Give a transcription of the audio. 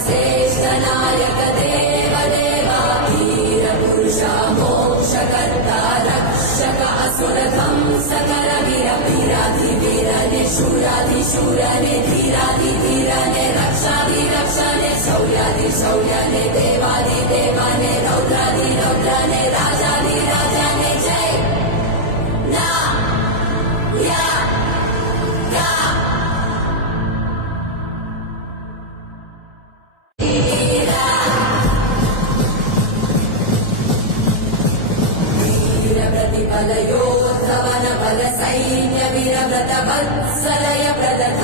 सर्वश्रेष्ठ नायक देव देवा वीर पुरुषा मोक्षकर्ता रक्षक असुर ध्वंसकर वीर वीराधिवीरने शूराधिशूरने धीराधिधीरने रक्षाधिरक्षणे शौर्याधिशौर्यने देवाधिदेवाने रौद्राधिरौद्रने राजाधिराजाने जय ना या गा प्रतिफल योद्धवन बल सैन्य वीर व्रत वत्सलय प्रदत्त